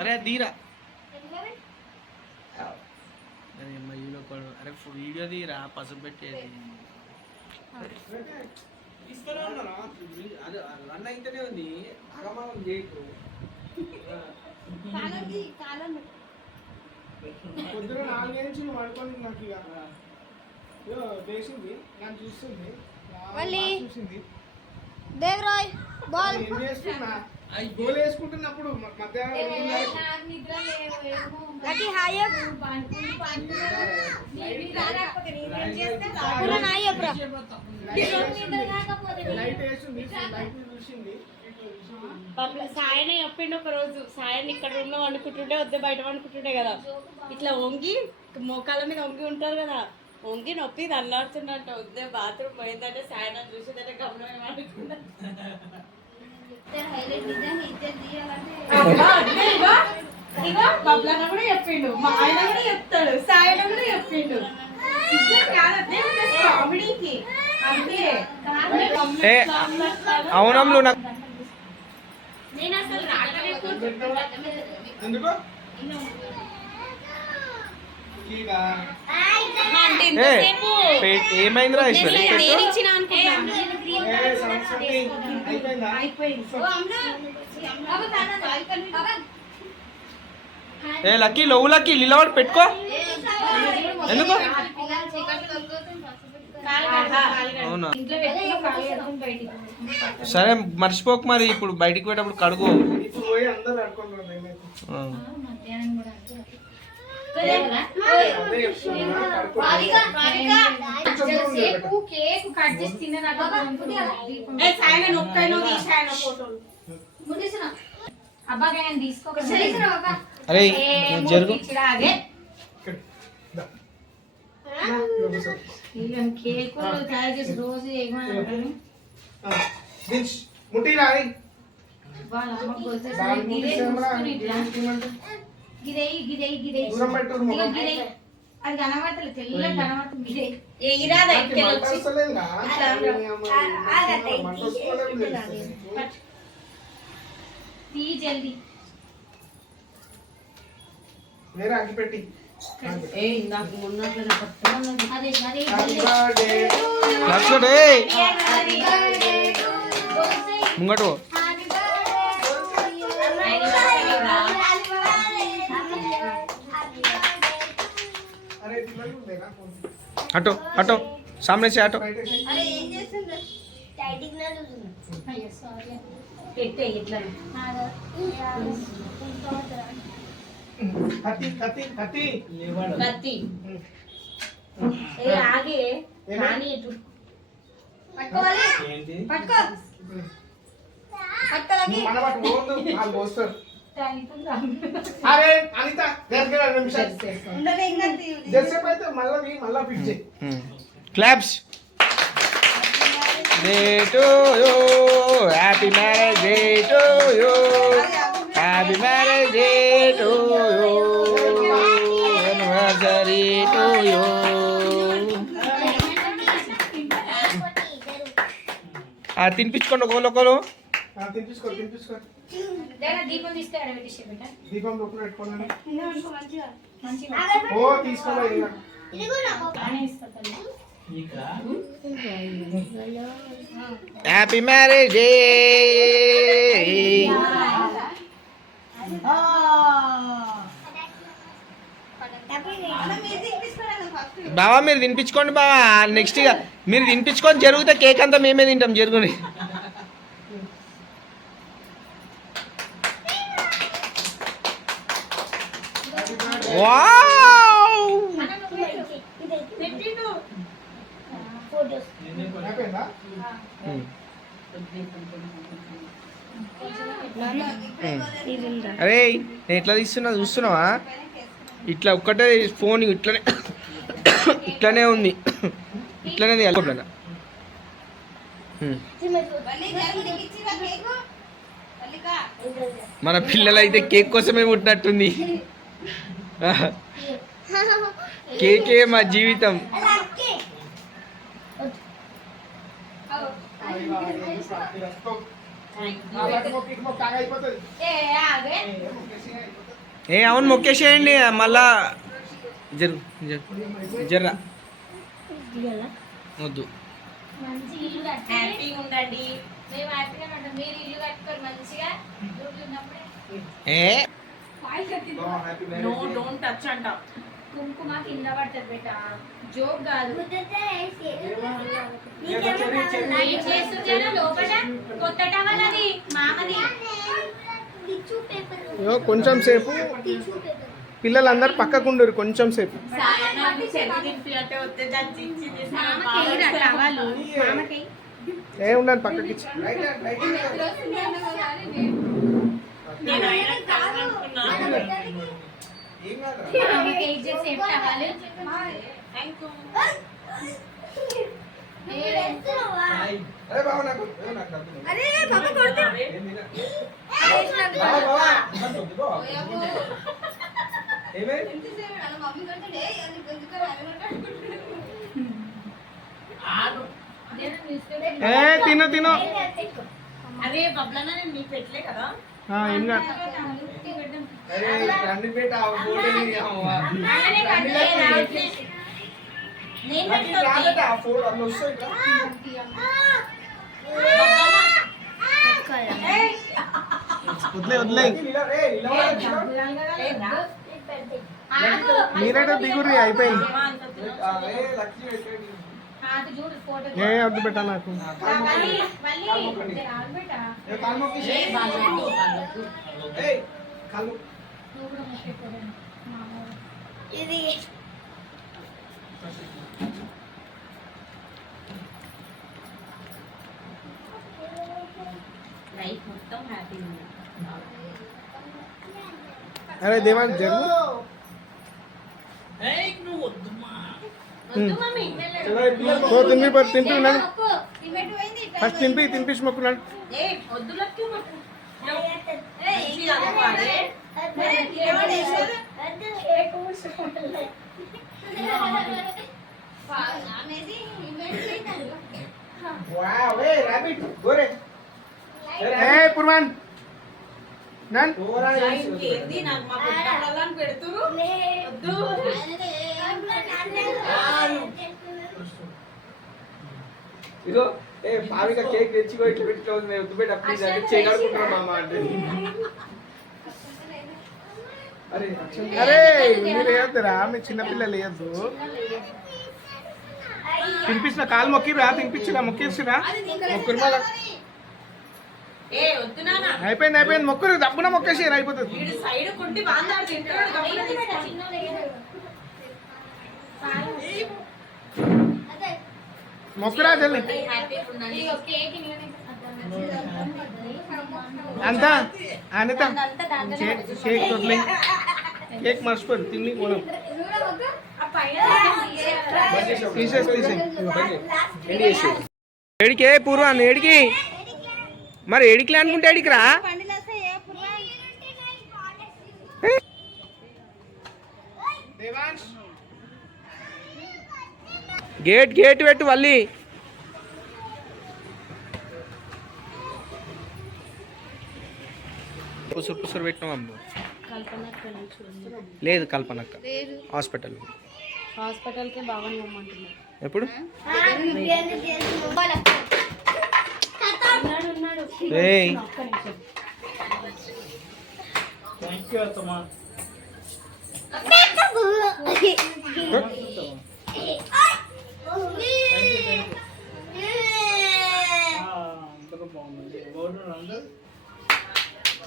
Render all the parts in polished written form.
అరే దీరా అరే వీడియో తీరా పసుపు పెట్టేది అదే రన్ అయితేనే ఉంది అగమాగం చేయకు పొద్దున 4 నుంచి నువ్వు పడుకొని నాకు ఇక వేసింది నన్ను చూస్తుంది చూసింది దేవరాయ్ బాల్ ఏం చేస్తున్నా గోల్ వేసుకుంటున్నప్పుడు మధ్యాహ్నం లైట్ వేసింది లైట్ చూసింది సాయనే చెప్పిండు ఒక రోజు సాయని ఇక్కడ రూమ్ లో వండుకుంటుంటే వద్దే బయట వండుకుంటుండే కదా ఇట్లా వంగి మోకాల మీద వంగి ఉంటారు కదా వంగి నొప్పి అల్లాడుతున్నట్టు వద్దే బాత్రూమ్ పోయిందంటే సాయన చూసేదంటే గమనం వండుకుంటా బబ్లన్న కూడా చెప్పిండు మా ఆయన కూడా చెప్తాడు సాయన కూడా చెప్పిండు కామెడీకి అంతే అవునమ్లు నాకు నేను అసలు ఎందుకు ఏమైందిరా ఈశ్వరి ఏ లక్కీ లవ్ లక్కీ నిలబడి పెట్టుకో ఎందుకు అవునా సరే మర్చిపోకు మరి ఇప్పుడు బయటికి పోయేటప్పుడు కడుగు అరే జరుగు కేకులు తయారు చేసి రోజు ముట్టి రాయి అది కనబడతలేదు తెల్ల కనబడుతుంది జల్దీ వేరే అగ్గి పెట్టి ముంగటు हटो हटो सामने से हटो अरे ఏం చేస్తుందో టైటింగ్ నా చూస్తున్నా అయ్యో సారీ పెట్టే ఇట్లా కత్తి కత్తి కత్తి కత్తి ఏ ఆగే రాని పట్టుకోవాలి ఏంటి పట్టుకో పట్టుకోలకి మన పట్టు ఓందు ఆ పోస్టర్ అరే అనిత దగ్గర 2 నిమిషాలు ఉండలే ఇంకా జెస్సెప్ అయితే మళ్ళా ఫిట్ చేయి claps day to you happy marriage day to you happy marriage day to you anniversary to you ఆ తినిపించుకోండి ఒకరు తినిపించుకో తినిపించుకో దీపం తీసుకురా పెట్టేసి బేటా దీపం లోపల పెట్టుకోండి మంచిగా ఓ తీసుకోలే ఇది కూడా బానే ఇస్తాను హ్యాపీ మ్యారేజ్ డే బావా మీరు తినిపించుకోండి బావా నెక్స్ట్ ఇక మీరు తినిపించుకొని జరిగితే కేక్ అంతా మేమే తింటాం జరుగుని అరే నేను ఎట్లా తీస్తున్నా చూస్తున్నావా ఇట్లా ఒక్కటే ఫోన్ ఇట్లనే ఇట్లనే ఉంది ఇట్లనే తీయాలి మన పిల్లలైతే కేక్ కోసమే పుట్టినట్టుంది కేకే మా జీవితం ఏ అవును మొక్కేసేయండి మళ్ళా జరు జర్రా వద్దు. మంచి ఇల్లు కట్టి హ్యాపీగా ఉండండి. మేము హ్యాపీగా ఉంటాం. మీరు ఇల్లు కట్టుకొని మంచిగా ఊర్లో ఉన్నప్పుడే ఏ నో డోంట్ టచ్ అంట. కుంకుమ కింద పడుతుంది బేట, జోక్ కాదు. ఏం చేస్తుందా లోపల? కొత్త టవల్ అది మామది. కొంచెం సేపు పిల్లలందరూ పక్కకుండరు కొంచెం సేపు. సాయనాన్ని చెల్లి తింపి అంటే వస్తే దాన్ని ఇచ్చింది. మామకి టవల్ మామకి ఏ ఉండండి పక్కకి ఇచ్చి. నేను ఆయన కాదనుకున్నా. మామకి ఇచ్చేసి టవల్. Thank you. తిను తిను. అదే బబ్లన్నా నేను నీకు పెట్టలే కదా. ఏం కాదు. నేను పెడతా. వదిలే వదిలే మీరేటో దిగుర్రి అయిపోయింది. చూడు ఫోటో ఏ వద్దు పెట్టా నాకు. ఇది లైఫ్ మొత్తం హ్యాపీగా ఉంది. అరే దేవాన్ జరుగు. వద్దు మమ్మీ. తినిపి ఫస్ట్ తినిపించి మొక్కున్నాడు. ఏ వద్దు లక్కి మొక్కు. పూర్వాన్ ఏంది నాకు మా పెట్టాలని పెడుతురు. వద్దు. ఇదో ఏ పావిక కేక్ తెచ్చిగో ఇట్లా పెట్టుకోవచ్చు. మేము వద్దు పెట్ట ప్లీజ్ అంటే చేయగలుగుతున్నాం మామ అంటే. అరే అరే మీరు వేయద్దురా, మీ చిన్నపిల్లలు వేయద్దు. తినిపించిన కాలు మొక్కిరా, తినిపించిరా, మొక్కేసిరా. మొక్కురు మళ్ళా ఏ వద్దు నాన్న. అయిపోయింది అయిపోయింది. మొక్కురు దప్పున మొక్కేసిరా అయిపోతుంది. వీడు సైడ్ కుంటి బాందాడు తింటాడు. మొక్కురా జల్లి. హ్యాపీగా ఉండండి. అంతా అనిత కేక్ వదిలే. కేక్ మర్చిపోరు తిని పోదాం. తీసేసి ఏడికే పూర్వాన్ని ఏడికి మరి ఏడికి అనుకుంటే ఏడికి రా. గేట్ గేట్ పెట్టు మళ్ళీ. పుసురు పుసురు పెట్టినాం అమ్మ. లేదు కల్పనక్క హాస్పిటల్. హాస్పిటల్కే బాగా పోమంటున్నారు. ఎప్పుడు ఉన్నాడు. ఏయ్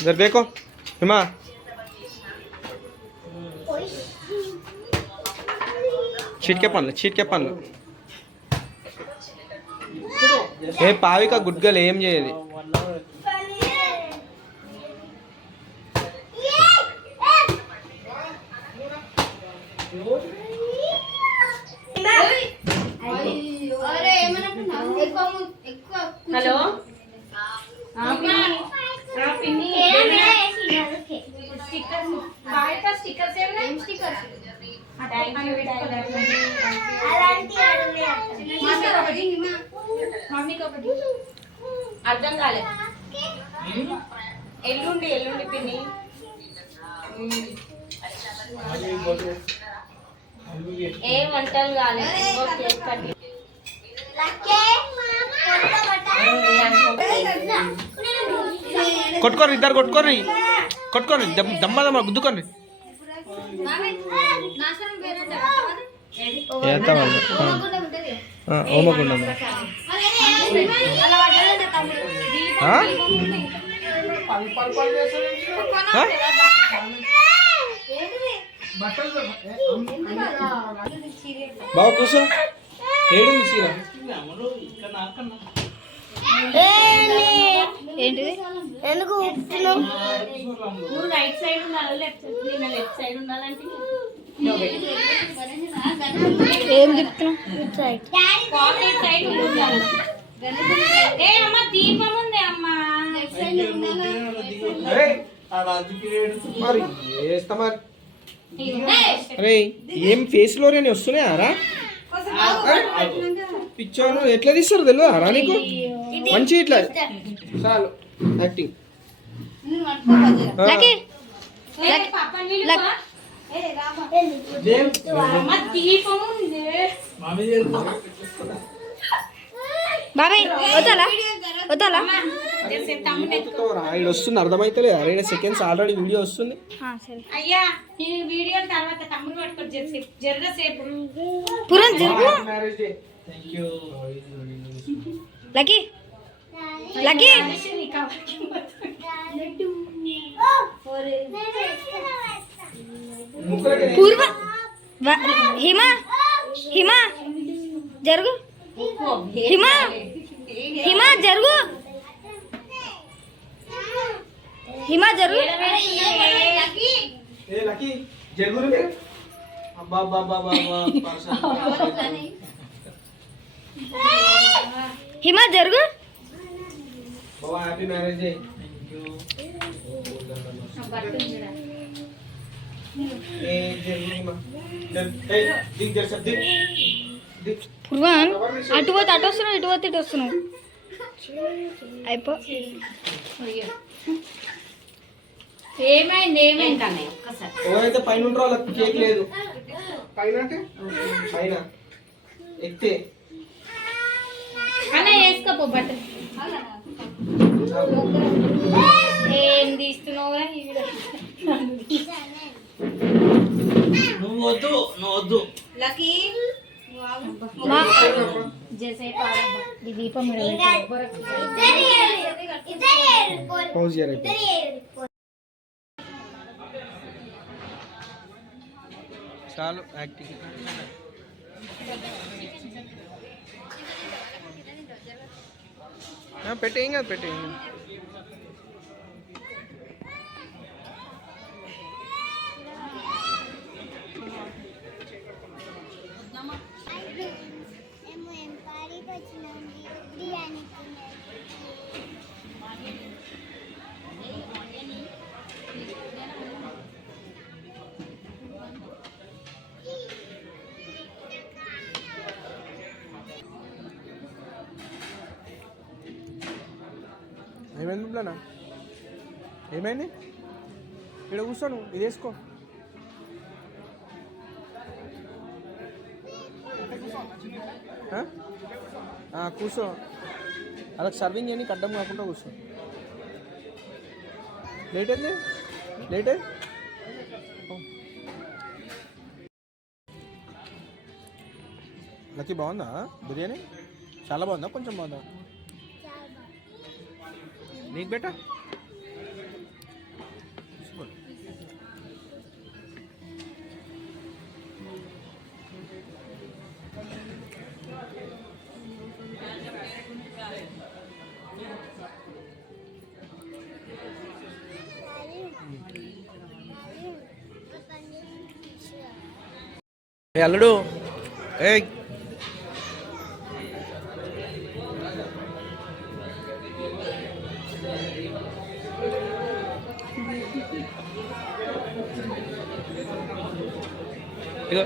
इधर देखो हिमा చీట్కే పనులు ఏ పావిక గుడ్గలు ఏం చేయదు. హలో స్టిక్కర్స్ ఏం స్టిక్కర్స్ మమ్మీకి ఒకటి అర్థం కాలే. ఎల్లుండి పిన్ని. ఏం వంటలు కాలే. ఓకే కట్టి కొట్టుకోర్రి ఇద్దరు కొట్టుకోర్రి దమ్మ గుద్దుకోర్రి. ఓమగుండం బాబా కూర్చో. ఏడుంది చీర? ఏంటిది? ఎందుకు నువ్వు రైట్ సైడ్ ఉండాలి, లెఫ్ట్ సైడ్ ఉండాలంటే ఏం చెప్తున్నావు? సైడ్ ఉండాలి. ఏ అమ్మ దీపం ఉంది అమ్మ. అరే ఏం ఫేస్ లో రేని వస్తున్నాయారా? పిక్చర్ ఎట్లా తీస్తారు తెలియదా నీకు? మంచి ఇట్లా చాలు యాక్టింగ్. బాబాయ్ వద్దాలా వద్దాలా? ఇది వస్తుంది అర్థమైతలే. అరే సెకండ్స్ ఆల్రెడీ వీడియో వస్తుంది. అయ్యా ఈ వీడియో తర్వాత తమ్ముడు పట్టుకొని జరగసేపు పురం జరుగు. లక్కీ లక్కీ పూర్వ హిమ హిమ జరుగు. హిమ హిమ జరుగు. హిమ జరుగు. హిమ జరుగు. Happy marriage. పూర్వాన్ అటు పోతే అటు వస్తున్నావు, ఇటు పోతే ఇటు వస్తున్నావు. అయిపో ఏమైంది అన్నయ్య ఒక్కసారి. ఎవరైతే పైన ఉంటారో వాళ్ళకి కేక్ లేదు. పైన అంటే పైన ఎక్కితే అలా వేసుకోపో బట్టలు. ఏం తీస్తున్నావు? నువ్వు వద్దు. లక్కీ దీపం పౌజ్ చేయరైతే. చాలు యాక్టింగ్. పెట్టేం కాదు పెట్టేం. ఏమైంది బిడ్డనా? ఏమైంది? ఇక్కడ కూర్చోను, ఇది వేసుకో. కూర్చో. అలా సర్వింగ్ చేయని అడ్డం కాకుండా కూర్చో. లేట్ అయింది. లక్కీ బాగుందా బిర్యానీ? చాలా బాగుందా? కొంచెం బాగుందా? నీకు బెటా? అల్లుడు ఏ ఇదో